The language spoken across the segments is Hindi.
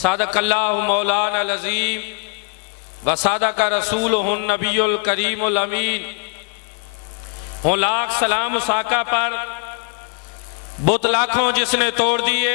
सदक़ल्लाहु मौलाना अज़ीम व सदक़ रसूलुहुन नबियुल करीमुल अमीन। हो लाख सलाम उस आका पर बुत लाखों जिसने तोड़ दिए,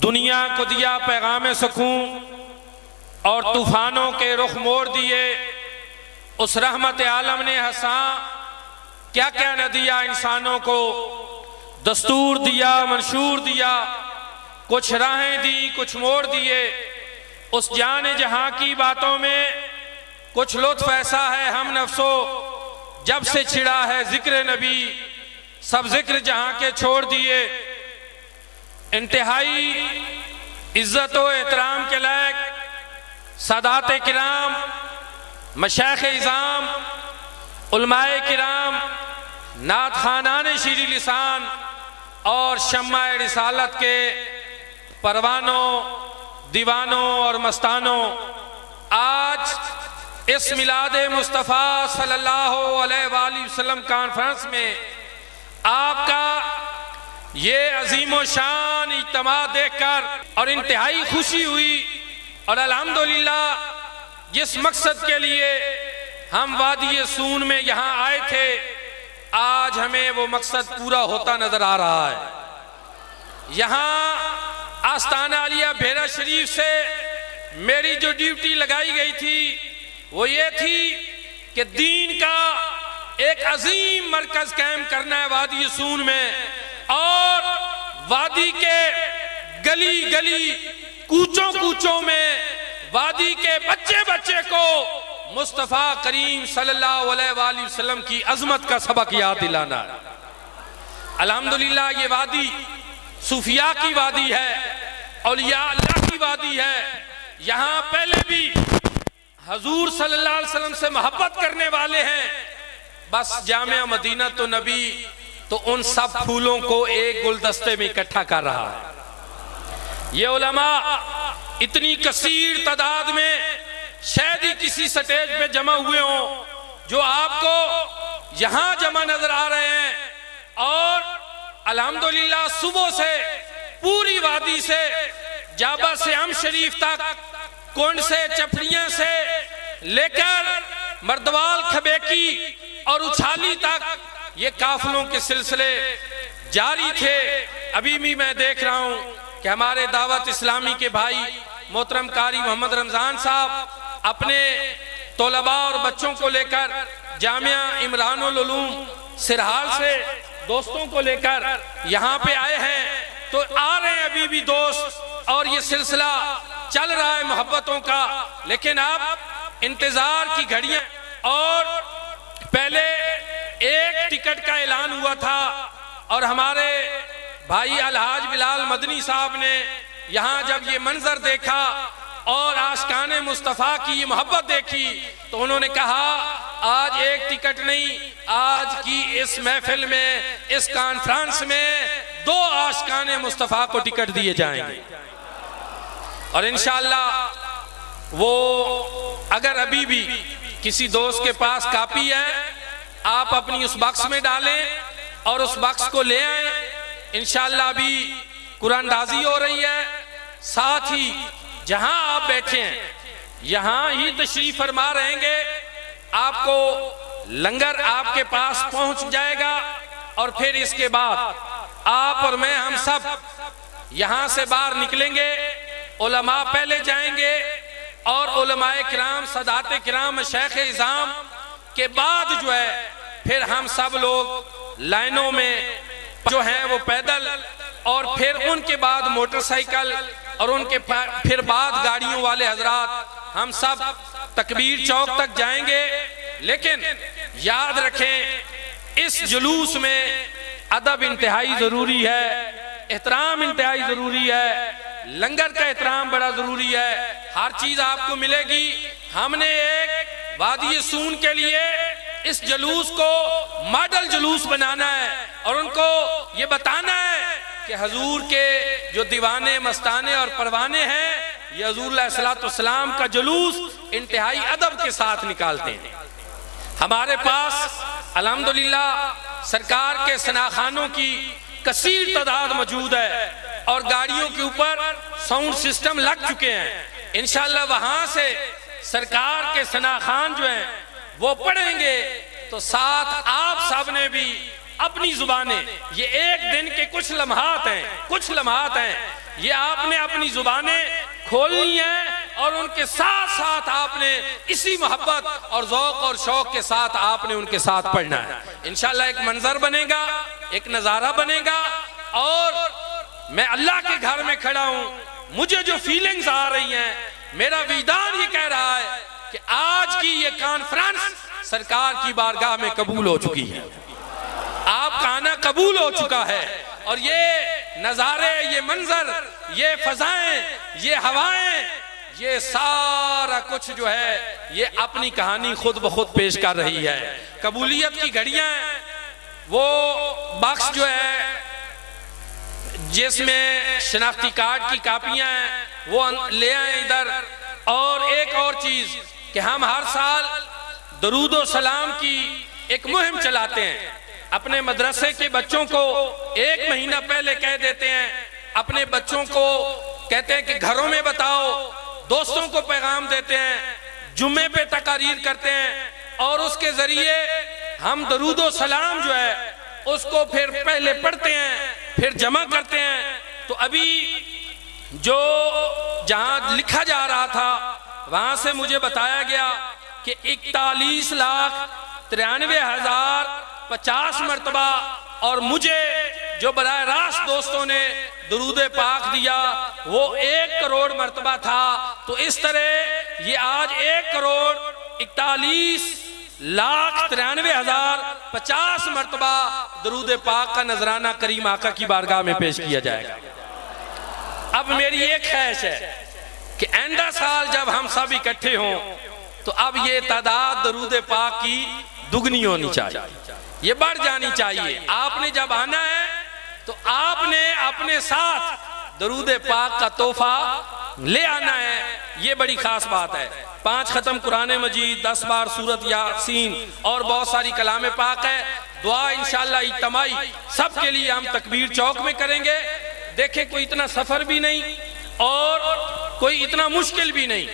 दुनिया को दिया पैगाम सुकून और तूफानों के रुख मोड़ दिए। उस रहमत आलम ने हंसा क्या क्या न दिया इंसानों को, दस्तूर दिया, मंशूर दिया, कुछ राहें दी, कुछ मोड़ दिए। उस जाने जहां की बातों में कुछ लुत्फ ऐसा है हम नफ्सो, जब से छिड़ा है जिक्र नबी, सब जिक्र जहां के छोड़ दिए। इंतहाई इज्जत व एहतराम के लायक सादात किराम, मशाइख इज़ाम, उलमाए किराम, नात खानान शीरी लिसान और शम्मा रिसालत के परवानों, दीवानों और मस्तानों, आज इस मिलादे मुस्तफ़ा सल्लल्लाहु अलैहि वसल्लम कॉन्फ्रेंस में आपका ये अजीमो शान इज्तिमा देखकर और इंतहाई खुशी हुई। और अल्हम्दुलिल्लाह जिस मकसद के लिए हम वादी सून में यहाँ आए थे, आज हमें वो मकसद पूरा होता नजर आ रहा है। यहाँ आस्ताना आलिया भेरा शरीफ से मेरी जो ड्यूटी लगाई गई थी वो ये थी कि दीन का एक अजीम मरकज कायम करना है वादी सून में, और वादी के गली गली कूचों कूचों में वादी के बच्चे बच्चे को मुस्तफ़ा करीम सल्लल्लाहु अलैहि वसल्लम की अजमत का सबक याद दिलाना। अल्हम्दुलिल्लाह ये वादी सूफिया की वादी है, औलिया अल्लाह की वादी है। यहाँ पहले भी हजूर सल्लल्लाहु अलैहि वसल्लम से मोहब्बत करने वाले हैं, बस जामिया मदीना तो नबी तो उन सब फूलों को एक गुलदस्ते में इकट्ठा कर रहा है। ये उलमा इतनी कसीर तादाद में शायद ही किसी स्टेज पे जमा हुए हों जो आपको यहां जमा नजर आ रहे हैं। और अल्हम्दुलिल्लाह सुबह से पूरी वादी से जाबा से हम शरीफ तक, कुंड से चपड़ियां से लेकर मर्दवाल खबेकी और उछाली तक ये काफिलों के सिलसिले जारी थे। अभी भी मैं देख रहा हूं कि हमारे दावत इस्लामी के भाई मोहतरम कारी मोहम्मद रमजान साहब अपने तोलबा और बच्चों को लेकर जामिया इमरानुल उलूम सिरहाल से दोस्तों को लेकर यहाँ पे आए हैं। तो आ रहे हैं अभी भी दोस्त और ये सिलसिला चल रहा है मोहब्बतों का। लेकिन अब इंतजार की घड़ियां, और पहले एक टिकट का ऐलान हुआ था और हमारे भाई अलहाज बिलाल मदनी साहब ने यहाँ जब ये मंजर देखा और आशिकाने मुस्तफ़ा की ये मोहब्बत देखी तो उन्होंने कहा आज एक टिकट नहीं, आज की इस महफिल में, इस कॉन्फ्रेंस में 2 आशिकाने मुस्तफ़ा को टिकट दिए जाएंगे। और इंशाअल्लाह वो अगर अभी भी किसी दोस्त के पास कापी है, आप अपनी उस बक्स में डालें और उस बक्स को ले आए। इंशाअल्लाह भी कुरानदाजी हो रही है, साथ ही जहां आप बैठे हैं यहां ही तशरीफ फरमा रहेंगे, आपको लंगर आपके पास पहुंच जाएगा। और फिर इसके बाद आप और मैं हम सब यहां से बाहर निकलेंगे, उलमा पहले जाएंगे और उलमाए किराम, सदाते किराम, शेख इज़ाम के बाद जो है फिर हम सब लोग लाइनों में जो हैं वो पैदल, और फिर उनके बाद मोटरसाइकिल, और उनके फिर बाद गाड़ियों वाले हजरात, हम सब तकबीर चौक तक जाएंगे। लेकिन याद रखें इस जुलूस में अदब इंतहाई जरूरी है, एहतराम इंतहाई जरूरी है, लंगर का एहतराम बड़ा जरूरी है। हर चीज आपको मिलेगी। हमने एक वादी सून के लिए इस जुलूस को मॉडल जुलूस बनाना है और उनको ये बताना है कि हजूर के जो दीवाने, मस्ताने और परवाने हैं, ये हजूर अलैहिस्सलाम का जुलूस इंतहाई अदब के साथ निकालते हैं। हमारे पास अल्हम्दुलिल्लाह सरकार के सनाखानों की कसीर तादाद मौजूद है और गाड़ियों के ऊपर साउंड सिस्टम लग चुके हैं। इंशाल्लाह वहां से सरकार के सना खान जो हैं वो पढ़ेंगे, तो साथ आप सब ने भी अपनी जुबानें, ये एक दिन के कुछ लम्हात हैं, ये आपने अपनी जुबानें खोलनी है और उनके साथ साथ आपने इसी मोहब्बत और ज़ौक़ और शौक़ के साथ आपने उनके साथ पढ़ना है। इंशाल्लाह एक मंजर बनेगा, एक नज़ारा बनेगा। और मैं अल्लाह के घर में खड़ा हूँ, मुझे जो फीलिंग्स आ रही हैं, मेरा विजदान ये कह रहा है कि आज की ये कॉन्फ्रेंस सरकार की बारगाह में कबूल हो चुकी है, आपका आना कबूल हो चुका है। और ये नज़ारे, ये मंजर, ये फजाएं, ये हवाएं, ये सारा कुछ जो है ये अपनी कहानी खुद ब खुद पेश कर रही है। कबूलियत की घड़ियां, वो बक्स जो है जिसमें शनाख्ती कार्ड की कापियां हैं वो ले आए इधर। और एक और चीज कि हम हर साल दरूद व सलाम की एक मुहिम चलाते हैं। अपने मदरसे के बच्चों को 1 महीना पहले कह देते हैं, अपने बच्चों को कहते हैं कि घरों में बताओ, दोस्तों को पैगाम देते हैं, जुम्मे पे तकारीर करते हैं और उसके जरिए हम दरूद व सलाम जो है उसको फिर पहले पढ़ते हैं, फिर जमा करते हैं। तो अभी जो जहां लिखा जा रहा था वहां से मुझे बताया गया कि 41,93,050 मरतबा, और मुझे जो बराह रास्त दोस्तों ने दरूद पाक दिया वो 1 करोड़ मरतबा था। तो इस तरह ये आज 1,41,93,050 मरतबा दरूद पाक का नजराना करीम आका की बारगाह में पेश किया जाएगा। अब मेरी एक ख्वाहिश है कि आइंदा साल जब हम सब इकट्ठे हों तो अब ये तादाद दरूद पाक की दुगनी होनी चाहिए, ये बढ़ जानी चाहिए। आपने जब आना है तो आपने अपने साथ दरूद पाक का तोहफा ले आना है, ये बड़ी खास बात है। 5 खत्म कुरान मजीद, 10 बार सूरत यासीन और बहुत सारी कलाम पाक है। दुआ इंशाअल्लाह इज्तिमाई सबके लिए हम तकबीर चौक में करेंगे। देखें कोई इतना सफर भी नहीं और कोई इतना मुश्किल भी नहीं।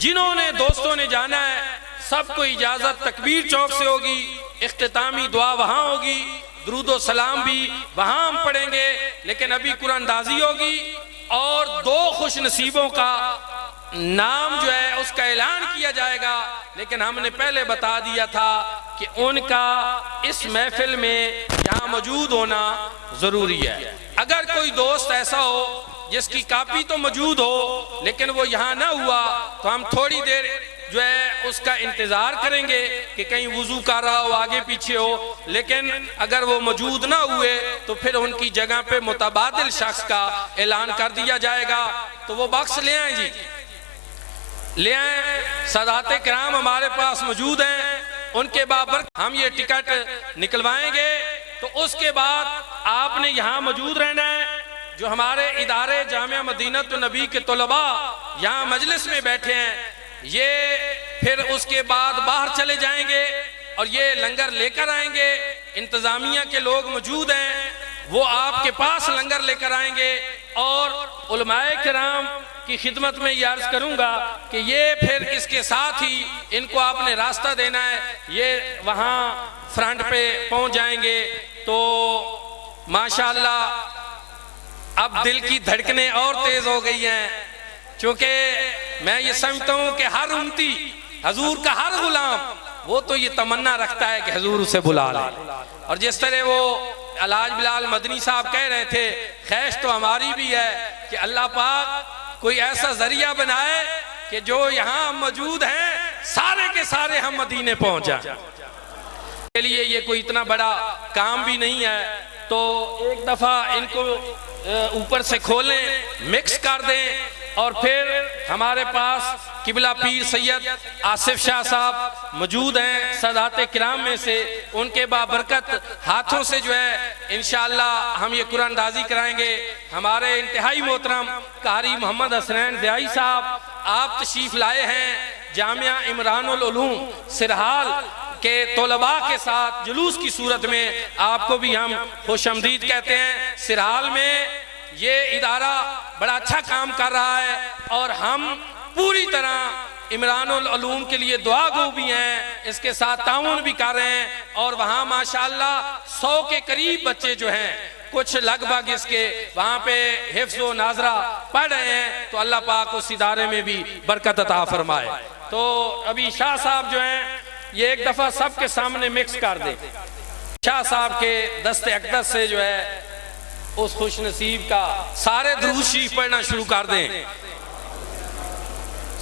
जिन्होंने दोस्तों ने जाना है सबको इजाजत तकबीर चौक से होगी, इख्तितामी दुआ वहां होगी, दुरूद व सलाम भी वहां हम पढ़ेंगे, लेकिन अभी कुरानदाजी होगी और 2 खुश नसीबों का नाम जो है उसका ऐलान किया जाएगा। लेकिन हमने पहले बता दिया था कि उनका इस महफिल में यहाँ मौजूद होना जरूरी है। अगर कोई दोस्त ऐसा हो जिसकी कापी तो मौजूद हो लेकिन वो यहाँ ना हुआ तो हम थोड़ी देर जो है उसका इंतजार करेंगे कि कहीं वुजू कर रहा हो, आगे पीछे हो। लेकिन अगर वो मौजूद ना हुए तो फिर उनकी जगह पे मुतबादिल शख्स का ऐलान कर दिया जाएगा। तो वो बक्स ले आए जी, ले आए। सादाते किराम हमारे पास मौजूद हैं, उनके बाबर हम ये टिकट निकलवाएंगे। तो उसके बाद आपने यहाँ मौजूद रहना है। जो हमारे इदारे जामिया मदीनत नबी के तलबा यहाँ मजलिस में बैठे हैं, ये फिर उसके बाद बाहर चले जाएंगे और ये लंगर लेकर आएंगे। इंतजामिया के लोग मौजूद हैं, वो आपके पास लंगर लेकर आएंगे। और उलमाए किराम की खिदमत में ये अर्ज करूंगा कि ये फिर इसके साथ ही इनको आपने रास्ता देना है, ये वहाँ फ्रंट पे पहुंच जाएंगे। तो माशाअल्लाह अब दिल की धड़कनें और तेज हो गई हैं, क्योंकि मैं ये समझता हूँ कि हर उम्मती, हजूर का हर गुलाम, वो तो ये तमन्ना रखता है कि हजूर उसे बुला ले। और जिस तरह वो अलाज बिलाल मदनी साहब कह रहे थे, ख्वाहिश तो हमारी भी है कि अल्लाह पाक कोई ऐसा जरिया बनाए कि जो यहाँ मौजूद हैं सारे के सारे हम मदीने पहुंच जाए। के लिए ये कोई इतना बड़ा काम भी नहीं है। तो एक दफा इनको ऊपर से खोलें, मिक्स कर दें और फिर हमारे पास किबला पीर सैयद आसिफ शाह साहब मौजूद हैं सादाते किराम में से। उनके बाबरकत हाथों से जो है इंशाअल्लाह हम ये कुरानदाजी कराएंगे। हमारे इंतहाई मोहतरम कारी मोहम्मद हसनैन ज़ियाई साहब आप तशरीफ लाए हैं जामिया इमरानुल उलूम सिरहाल के तोलबा के साथ जुलूस की सूरत में। आपको भी हम खुश आमदीद कहते हैं। सिरहाल में ये इदारा बड़ा अच्छा काम कर रहा है और हम पूरी तरह इमरानुल उलूम के लिए दुआ गो भी हैं, इसके साथ ताउन भी कर रहे हैं। और वहाँ माशाअल्लाह 100 के करीब बच्चे जो हैं, कुछ लगभग इसके वहाँ पे हिफ्ज़ व नाज़रा पढ़ रहे हैं। तो अल्लाह पाक उस इदारे में भी बरकत अता फरमाए। तो अभी शाह साहब जो हैं ये एक दफ़ा सबके सामने मिक्स कर दे। शाह साहब के दस्ते अक़दस से जो है उस खुश नसीब का सारे दुरूद शरीफ पढ़ना शुरू कर दें।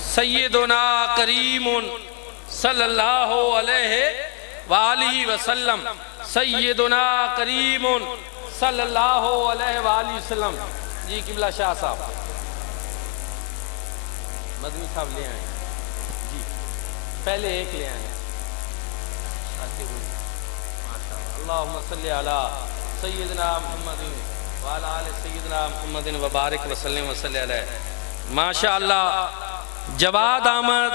सय्यदुना करीमुन सल्लल्लाहु अलैहि वालिहि वसल्लम, सय्यदुना करीमुन सल्लल्लाहु अलैहि वालिहि वसल्लम। जी किबला शाह साहब, मदनी साहब ले आए जी, पहले एक ले आए। अल्लाहुम्मा सल्ली अला सय्यदना मुहम्मदिन व अला आलि सय्यदना मुहम्मदिन व बारिक व सल्लिम व सल्ली अलैहि। माशाअल्लाह जवाद अहमद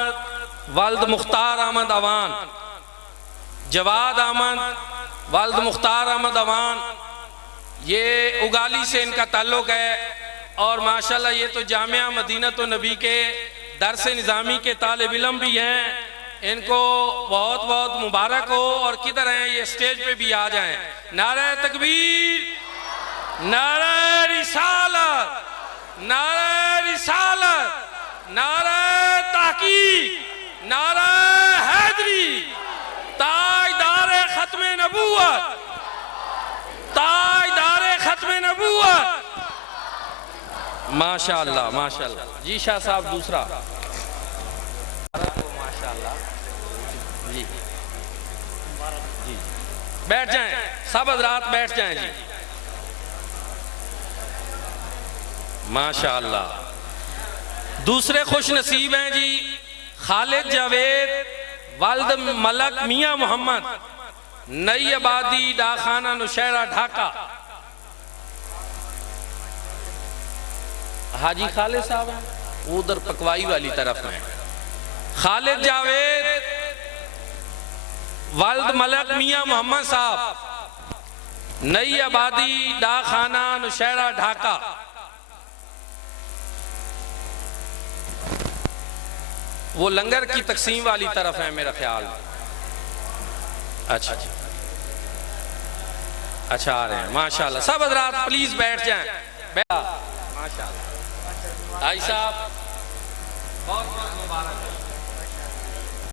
वालिद मुख्तार अहमद अवान, जवाद अहमद वालिद मुख्तार अहमद अवान, ये उगाली से इनका ताल्लुक है। और माशाअल्लाह ये तो जामिया मदीनतुन नबी के दरस निज़ामी के तालिब इल्म भी हैं। इनको बहुत बहुत मुबारक हो। और किधर हैं ये, स्टेज पे भी आ जाएं। नारे तकबीर, नारे रिसालत, नारे रिसालत, नारे तहकीक, नारे हैदरी, ताजदारे खत्मे नबूवत, ताजदारे खत्मे नबूवत। माशाअल्लाह माशाअल्लाह। जी शाह साहब दूसरा, माशाअल्लाह जी जी, बैठ जाएं सब हज़रात, बैठ जाएं जी। माशाअल्लाह। दूसरे खुश नसीब हैं जी खालिद जावेद वालिद मलक मियाँ मोहम्मद, नई आबादी डाखाना नौशहरा ढाका। हाजी खालिद साहब हैं उधर पकवाई वाली तरफ में। खालिद जावेद वालिद मलक मियाँ मोहम्मद साहब, नई आबादी डाखाना नौशहरा ढाका। वो लंगर की तकसीम वाली तरफ है मेरा ख्याल। अच्छा अच्छा आ रहे हैं माशाल्लाह। सब हज़रात प्लीज बैठ जाएं। माशाल्लाह। भाई साहब बहुत बहुत मुबारक।